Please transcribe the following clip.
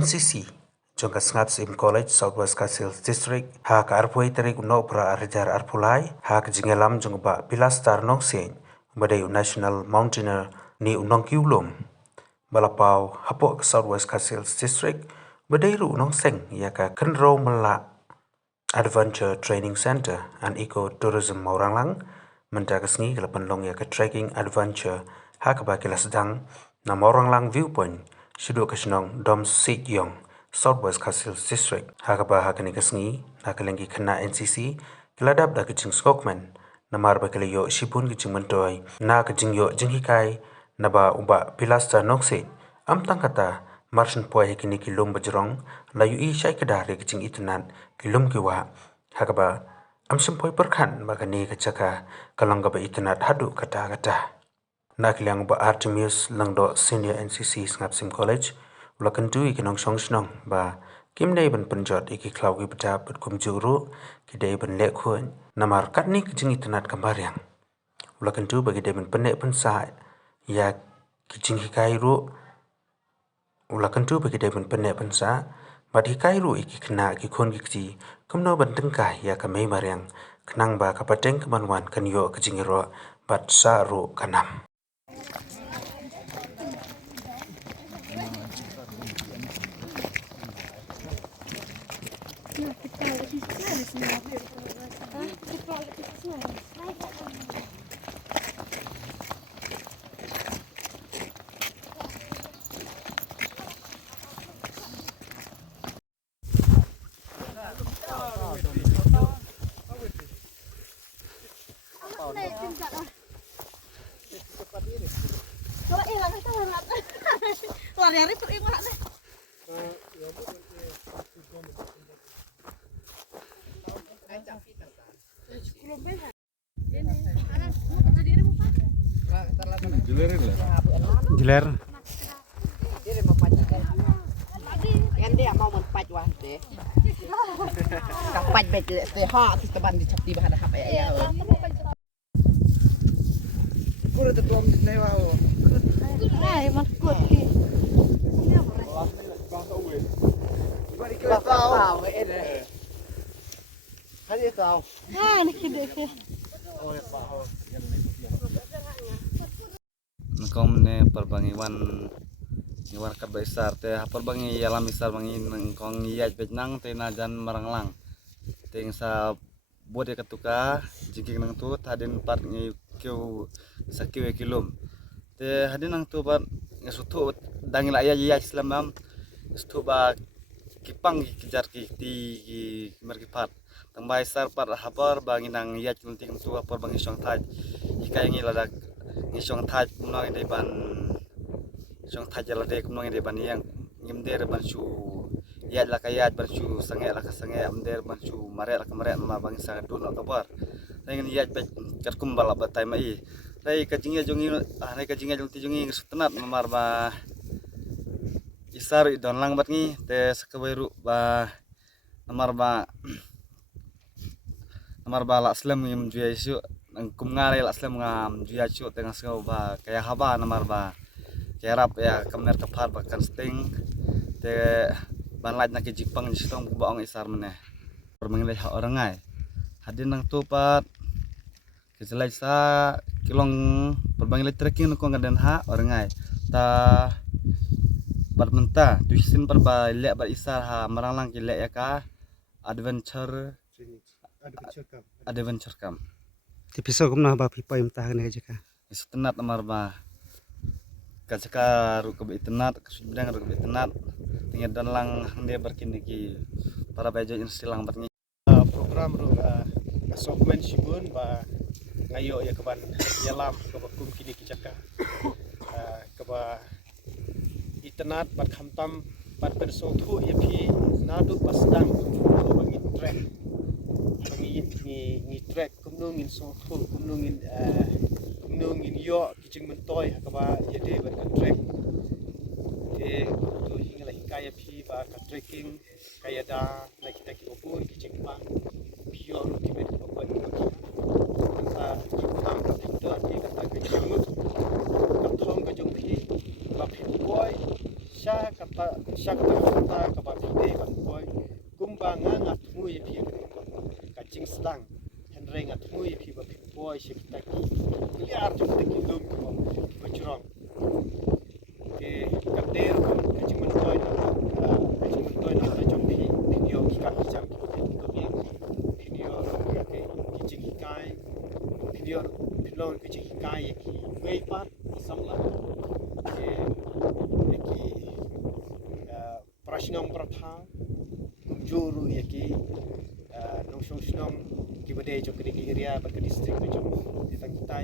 NCC Jongka Sngat Sim College Southwest Kasils District ha ka arpoi tarik no pra arjar arpulai ha ka jingelam jongba pilastar nong sen badai National Mountaineer ni unong kiulum balapau hapok Southwest Kasils District badai ru nong seng ya ka kenro mela Adventure Training Center and Eco Tourism Mauranglang mendagasngi kelapan long ya ka trekking adventure ha ka ba kilasdang na Mauranglang viewpoint Shido Kashnong Dom Sit Yong, Southwest Kasils District, Hakaba Hakani Kasngi, Nakalengi Kana NCC, Kiladab da Kaching Skokman, Namar Bakalayo Shipun Kaching Mantoy, Nakajing Yo Jinghikai, Naba Uba Pilasta Noxe, Amtang Kata, Martian Poi Hikini Kilum Bajrong, Layu I Shaikadari Kaching Itanan, Kilum Kiwa, Hakaba, Amshampoi Perkan, Bakani Kachaka, Kalangaba Itanat Hadu Kata. Nakiliang ba Artemius Langdo Senior NCC Snapsim College ulakan tu ikinong song ba kimdai ban penjot iki klaugi beta bet kumjuru kidai ban lekhuan namar katni kijing itanat kambariang ulakan tu bagi dai ban penek pensa ya kijing hikai ru ulakan tu bagi dai ban penek pensa bat hikai ru iki kena ki khon ki kumno ban tengkai ya kamei mariang kenang ba kapateng kemanwan kan yo kijing ro bat sa ru kanam Giler. Dia mau pajak kan dia mau menpajak wah deh. Kapat bet le ha teban di capti bahada hap ya. Kulo te tuam nei wa. Ai mas kut ki. Bari ke tao eh. Hari tao. Ha ni kide ke. Oh ya pa. Nangkom ne perbangiwan iwan ka besar te perbangi yalam besar bangi nangkong iya betnang te najan maranglang ting sa bode katuka jingking nang tu hadin part ngi keu sakiwe kilom te hadin nang tu part ngasutu dangil aya iya islamam stu ba kipang kijar ki ti merki part tambai sar part hapar bangi nang iya kunting tu apar bangi song thaj ikai ngi ladak ngisong thaj kunong ide ban song thaj la de kunong ide ban yang ngimder ban chu yat la kayat ban chu sange la ka sange amder ban chu mare la ka mare ma bang sa dun la kabar dengan yat bet kat kumbal ba tai mai dai ka jingya jongi nei ka jingya jong ti jongi sutenat mamar ba isar don lang bat ngi te sakawairu ba namar ba la slam ngim juai su kum ngare la slam ngam jia chu tengah sengau ba kaya haba namar ba kerap ya kamner kapar ba kan sting te ban laj nak jipang jistong baong isar meneh permengle ha orang ai hadin nang tupat keselai sa kilong permengle trekking ko ngaden ha orang ai ta bat menta tuisin perba lek bat isar ha maranglang ki lek ya ka adventure camp Tipisau kumna ba pipa im tahan aja ka. Istenat namar ba kacaka ru ke itenat kesudang ru ke itenat tinggal dan lang dia berkini ki para bejo insilang berni program ru asokmen sibun ba ngayo ya keban yalam ke kum kini kicaka ke ba itenat bat khamtam bat bersothu ya pi nadu pasdang bangi trek bangi trek kumnungin sothu kumnungin yo kicing mentoy hakaba yede ban trek te tu hingala hikaya pi ba ka trekking kaya da na kita ki opun kicing pa pio ru ki bet ko ko sa tam ka putar ki ka ka jamut ka thong ka jong pi ba pi boy sya kata kata kaba pide ban koi kumbanga ngatmu ye phi kacing sedang henry ngatmu ye phi ba phi boy she kita ki liar jum te ki dum ko bajrong ke kater ko kacing man koi na jom phi video ki ka jam ki ko bi video ke kicing kai video pilon kicing kai ki ngai pat samla ke ki prashnam pratha juru ya ki nong shong ki bade jo ki area ba ki district jo kita kita